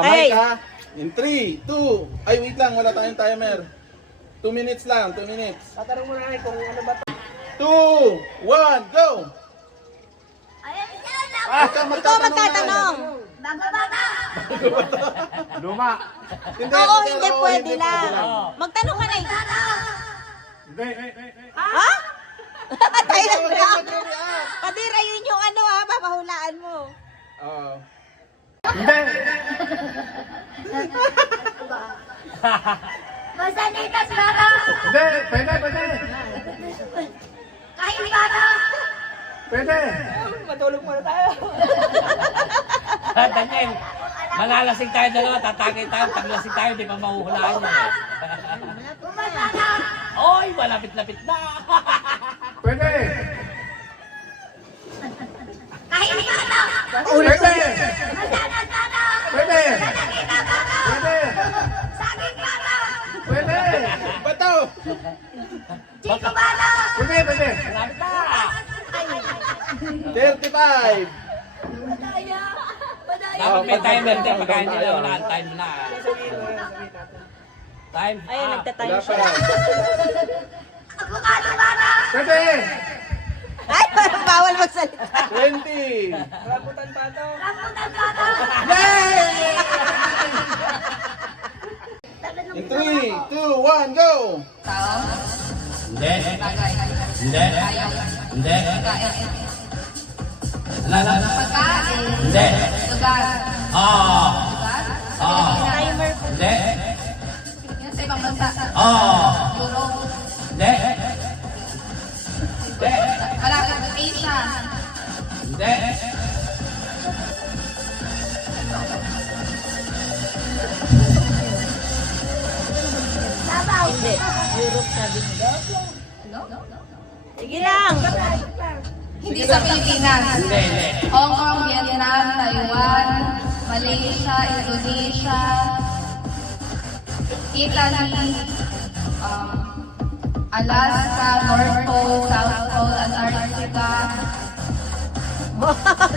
Okay. Mike, ha? In 3, 2, ay wait lang, wala tayong timer. 2 minutes lang, 2 minutes. Tatanong mo na kung ano ba 2, 1, go! Ikaw magtatanong. Luma. Oo, hindi pwede lang. Magtanong ka na eh. Hindi. Ha? Tayo na. Padira yun yung ano ha, papahulaan mo. Oo. Hindi. Masanitas bata! Hindi. Pwede. Kahit bata! Pwede. matulog muna tayo. Daniel, malalasing tayo dalawa, tatagay tayo, taglasing tayo, di pa mahuhulaan yun eh. Umasa na! Oy, malapit-lapit na! Pwede. Kahit bata! Pwede. Masanas bata! Pwede. Nakita bata! Pwede. Saging bata! Pwede. Bato! Chico bata! Pwede. Malapit na! 35! Madaya! Madaya! Dapat may timer din, pagkain nila, wala ang time na. Time? Ayun, nagtatime Wala siya. pa. Avocado bata! Pwede. Ay, parang bawal magsalita. 20! Rambutan pa to. Rambutan bata! In 3, 2, 1, go! Hindi. Hindi. Hindi. Wala. Hindi. Oo. Oo. Timer po. Hindi. Sa ibang bansa. Oo. Europe. Hindi. Hindi. Malapit sa Asia. Hindi. Sabaw. Hindi. Europe sabi niya. Sige lang. Hindi sa Pilipinas. Hindi. Hong Kong, Vietnam, Taiwan, Malaysia, Indonesia, Italy, Alaska, North Pole, South Pole, Antarctica.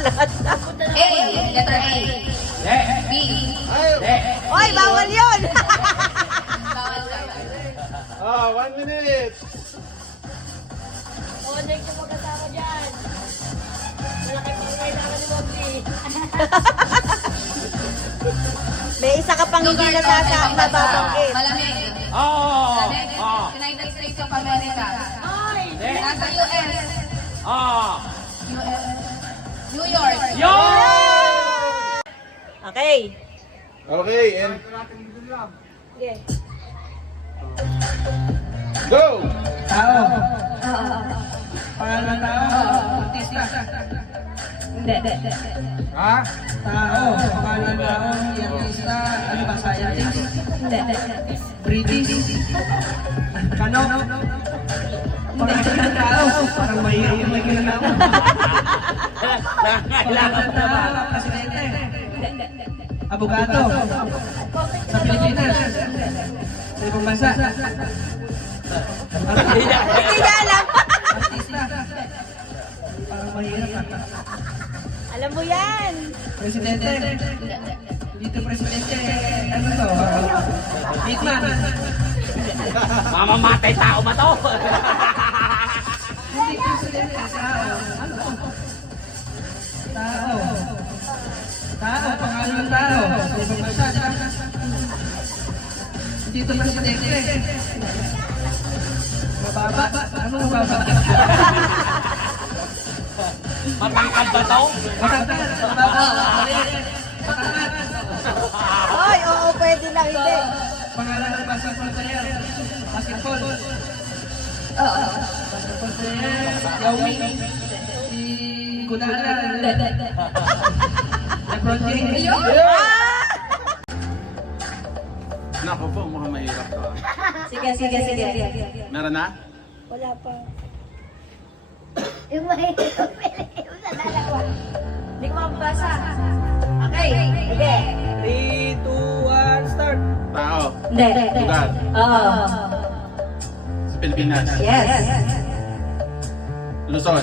Lahat na. A, letter A. Hindi. B, Ay! Hindi. Oy, bawal yun. bawal ka. 1 minute! May isa ka pang hindi nababanggit. Malamig. Oo. Malamig. Oo. United States of America. Hindi. Nasa US. Oo. US. New York. Yun! Okay. Okay, and... Go! Tao. Pangalan ng tao. Artista. Hindi. Ha? Tao. Pangalan ng tao. Artista. Ano ba? Scientist? Hindi. British. Kano? Pangalan ng tao. Parang mahirap yung may ginagawa. Pangalan ng tao. Presidente. Abogado. Sa Pilipinas. Sa ibang bansa. Hindi niya alam. Artista. Parang mahirap ah. Alam mo yan. Presidente. Dito presidente. Ano to? Hitman. Mamamatay tao ba to? Hindi presidente. Tao. Ano to? Tao. Tao. Pangalan ng tao. Sa ibang bansa. Dito presidente. Mababa. Ano mababa? Matangkad ba to? Matangkad. Mababa. Matangkad. Oy, oo, pwede lang. Hindi. Pangalan ng basketball player. Basketball. Basketball player. Yao Ming. Si Gudala. LeBron James. Naku po, mukhang mahirap to. Sige. Meron na? Wala pa. Yung mahirap yung sa dalawa. Hindi ko mabasa. Okay. Sige. 3, 2, 1, start. Tao. Hindi. Lugar. Oo. Sa Pilipinas. Yes. Luzon.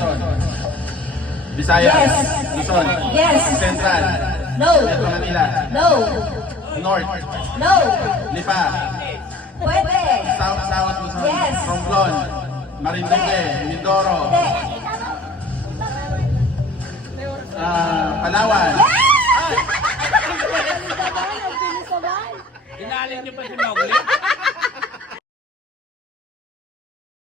Visayas. Yes. Luzon. Yes. Central. No. Metro Manila. No. North. No. Lipa. Pwede. South Luzon. Yes. Romblon. Marinduque. Mindoro. Hindi. Palawan. Inaalin niyo pa si Mowgli?